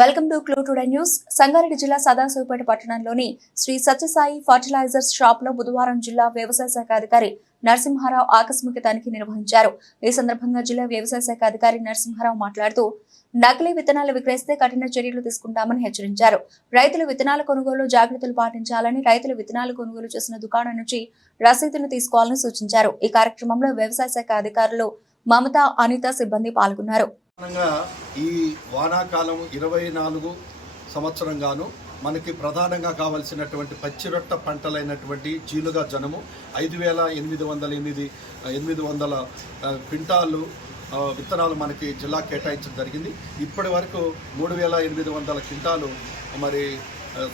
Welcome to clue today news. Sangareddy జిల్లా సదాశివపేట పట్టణంలోని Shri Sathya Sai fertilisers shop లో బుధవారం జిల్లా వ్యవసాయ శాఖ అధికారి నరసింహారావు ఆకస్మిక తనిఖీ నిర్వహించారు. ఈ సందర్భంగా జిల్లా వ్యవసాయ శాఖ అధికారి నరసింహారావు మాట్లాడుతూ నకిలీ విత్తనాలు విక్రయిస్తే కఠిన చర్యలు తీసుకుంటామని హెచ్చరించారు. రైతులు విత్తనాల కొనుగోలు జాగ్రత్తలు పాటించాలని, రైతులు విత్తనాలు కొనుగోలు చేసిన దుకాణం నుంచి రసీదులు తీసుకోవాలని సూచించారు. ఈ కార్యక్రమంలో వ్యవసాయ శాఖ అధికారులు మమత, అనిత సిబ్బంది పాల్గొన్నారు. ఈ వానాకాలం 24 సంవత్సరం గాను మనకి ప్రధానంగా కావాల్సినటువంటి పచ్చిరొట్ట పంటలైనటువంటి జీలుగా జనము 5800 క్వింటాలు విత్తనాలు మనకి జిల్లా కేటాయించడం జరిగింది. ఇప్పటి వరకు 3800 క్వింటాలు మరి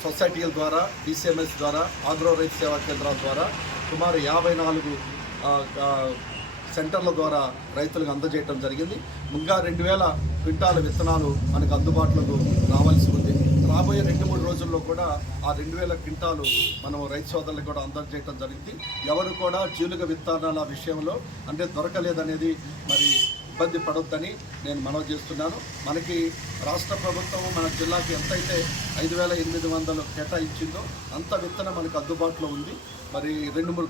సొసైటీల ద్వారా, DCMS ద్వారా, ఆగ్రో రైతు సేవా కేంద్రాల ద్వారా సుమారు 54 సెంటర్ల ద్వారా రైతులకు అందజేయడం జరిగింది. ఇంకా 2000 క్వింటాల విత్తనాలు మనకు అందుబాటులోకి రావాల్సి ఉంది. రాబోయే 2-3 రోజుల్లో కూడా ఆ 2000 క్వింటాలు మనం రైతు సోదరులకు కూడా అందజేయడం జరిగింది. ఎవరు కూడా జీలుగ విత్తనాల విషయంలో అంటే దొరకలేదనేది మరి ఇబ్బంది పడొద్దని నేను మనవి చేస్తున్నాను. మనకి రాష్ట్ర ప్రభుత్వం మన జిల్లాకి ఎంతైతే 5800 కేటాయించిందో అంత విత్తనం మనకు అందుబాటులో ఉంది. మరి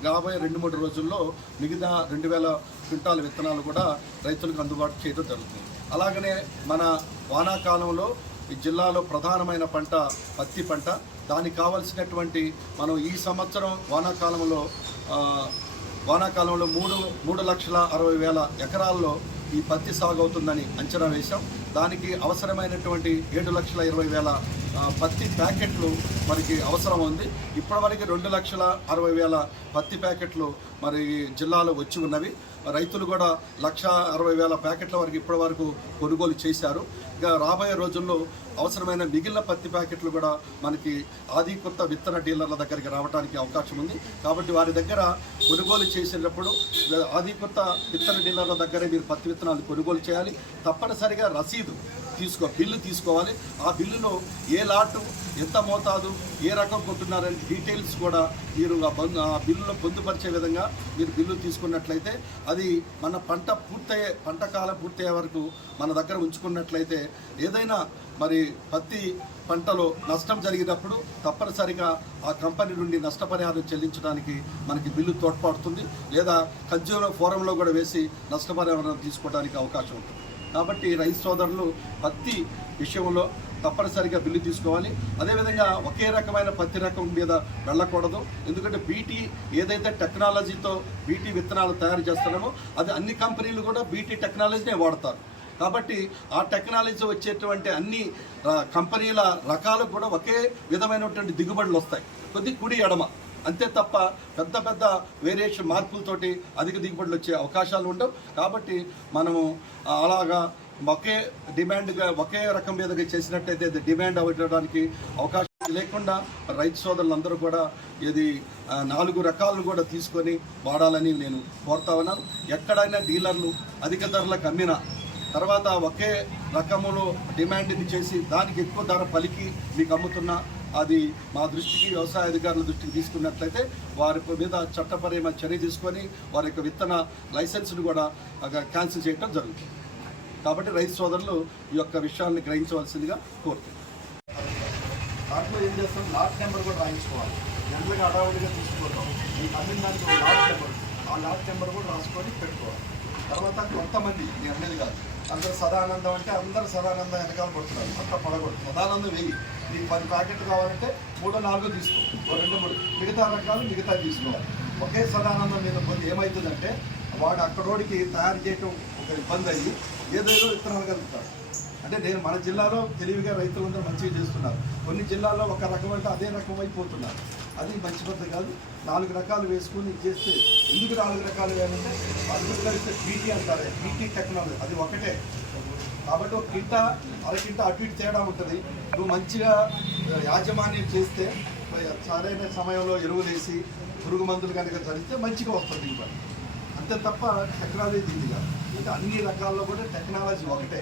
రాబోయే 2-3 రోజుల్లో మిగతా 2000 క్వింటాల విత్తనాలు కూడా రైతులకు అందుబాటు చేయడం జరుగుతుంది. అలాగనే మన వానాకాలంలో ఈ జిల్లాలో ప్రధానమైన పంట పత్తి పంట. దానికి కావాల్సినటువంటి మనం ఈ సంవత్సరం వానాకాలంలో 3,60,000 ఎకరాల్లో ఈ పత్తి సాగు అవుతుందని అంచనా వేశాం. దానికి అవసరమైనటువంటి 7,20,000 పత్తి ప్యాకెట్లు మనకి అవసరం ఉంది. ఇప్పటివరకు 2,60,000 పత్తి ప్యాకెట్లు మరి జిల్లాలో వచ్చి ఉన్నవి. రైతులు కూడా 1,60,000 ప్యాకెట్ల వరకు ఇప్పటి వరకు కొనుగోలు చేశారు. ఇక రాబోయే రోజుల్లో అవసరమైన మిగిలిన పత్తి ప్యాకెట్లు కూడా మనకి ఆది కొత్త విత్తన డీలర్ల దగ్గరికి రావడానికి అవకాశం ఉంది. కాబట్టి వారి దగ్గర కొనుగోలు చేసేటప్పుడు ఆది కొత్త విత్తన డీలర్ల దగ్గరే మీరు పత్తి విత్తనాలు కొనుగోలు చేయాలి. తప్పనిసరిగా రసీదు బిల్లు తీసుకోవాలి. ఆ బిల్లులో ఏ లాటు, ఎంత మోతాదు, ఏ రకం కొంటున్నారని డీటెయిల్స్ కూడా మీరు ఆ బిల్లులో పొందుపరిచే విధంగా మీరు బిల్లు తీసుకున్నట్లయితే అది మన పంట కాలం పూర్తయ్యే వరకు మన దగ్గర ఉంచుకున్నట్లయితే ఏదైనా మరి పత్తి పంటలో నష్టం జరిగినప్పుడు తప్పనిసరిగా ఆ కంపెనీ నుండి నష్టపరిహారం చెల్లించడానికి మనకి బిల్లు తోడ్పడుతుంది. లేదా కన్జ్యూమర్ ఫోరంలో కూడా వేసి నష్టపరిహారం తీసుకోవడానికి అవకాశం ఉంటుంది. కాబట్టి రైతు సోదరులు పత్తి విషయంలో తప్పనిసరిగా బిల్లు తీసుకోవాలి. అదేవిధంగా ఒకే రకమైన పత్తి రకం మీద వెళ్ళకూడదు. ఎందుకంటే బీటీ ఏదైతే టెక్నాలజీతో బీటీ విత్తనాలు తయారు చేస్తున్నామో అది అన్ని కంపెనీలు కూడా బీటీ టెక్నాలజీనే వాడతారు. కాబట్టి ఆ టెక్నాలజీ వచ్చేటువంటి అన్ని కంపెనీల రకాలకు కూడా ఒకే విధమైనటువంటి దిగుబడులు వస్తాయి. కొద్ది కుడి ఎడమ అంతే తప్ప పెద్ద వేరియేషన్ మార్పులతోటి అధిక దిగుబడులు వచ్చే అవకాశాలు ఉండవు. కాబట్టి మనము అలాగా ఒకే రకం మీదగా చేసినట్టయితే డిమాండ్ అవ్వడానికి అవకాశం లేకుండా రైతు సోదరులందరూ కూడా ఇది 4 రకాలను కూడా తీసుకొని వాడాలని నేను కోరుతా ఉన్నాను. ఎక్కడైనా డీలర్లు అధిక ధరలకు అమ్మిన తర్వాత ఒకే రకములో డిమాండ్ని చేసి దానికి ఎక్కువ ధర పలికి మీకు అమ్ముతున్నా అది మా దృష్టికి, వ్యవసాయ అధికారుల దృష్టికి తీసుకున్నట్లయితే వారి మీద చట్టపరమైన చర్య తీసుకొని వారి యొక్క విత్తన లైసెన్స్ను కూడా క్యాన్సిల్ చేయడం జరుగుతుంది. కాబట్టి రైతు సోదరులు ఈ యొక్క విషయాన్ని గ్రహించవలసిందిగా కోరుతున్నాను. దాంట్లో ఏం చేస్తాం, లాట్ నెంబర్ కూడా రాయించుకోవాలి. జనరల్గా అడావుడిగా తీసుకుంటాం. ఈ అమ్మిన దానికి లాట్ నెంబర్, ఆ లాట్ నెంబర్ కూడా రాసుకొని పెట్టుకోవాలి. తర్వాత కొంతమంది మీ అమ్మేది కాదు, అందరూ సదానందం అంటే అందరూ సదానందం వెనకాల పడుతున్నారు. అంతా పడకూడదు. సదానందం వెయ్యి, నీకు 10 ప్యాకెట్లు కావాలంటే 3-4 తీసుకో, 2-3 మిగతా రకాలు మిగతా తీసుకోవాలి. ఒకే సదానందం మీద కొంత ఏమవుతుందంటే వాడు అక్కడోడికి తయారు చేయటం ఒక ఇబ్బంది అయ్యి ఏదేదో విత్తనాలు కలుగుతాడు. అంటే నేను మన జిల్లాలో తెలివిగా రైతులందరూ మంచిగా చేస్తున్నారు. కొన్ని జిల్లాల్లో ఒక రకం అంటే అదే రకం అయిపోతున్నారు. అది మంచి పద్ధతి కాదు. 4 రకాలు వేసుకుని చేస్తే ఎందుకు 4 రకాలు వేయాలంటే అందుకు కలిస్తే బీటీ అంటారు. బీటీ టెక్నాలజీ అది ఒకటే. కాబట్టి ఒక కింట అరకింట అటు ఇటు తేడా ఉంటుంది. నువ్వు మంచిగా యాజమాన్యం చేస్తే సరైన సమయంలో ఎరువులు వేసి పురుగు మందులు కనుక చదివితే మంచిగా వస్తుంది దిగుబడి. అంతే తప్ప టెక్నాలజీ ఇది కాదు. ఇంకా అన్ని రకాల్లో కూడా టెక్నాలజీ ఒకటే.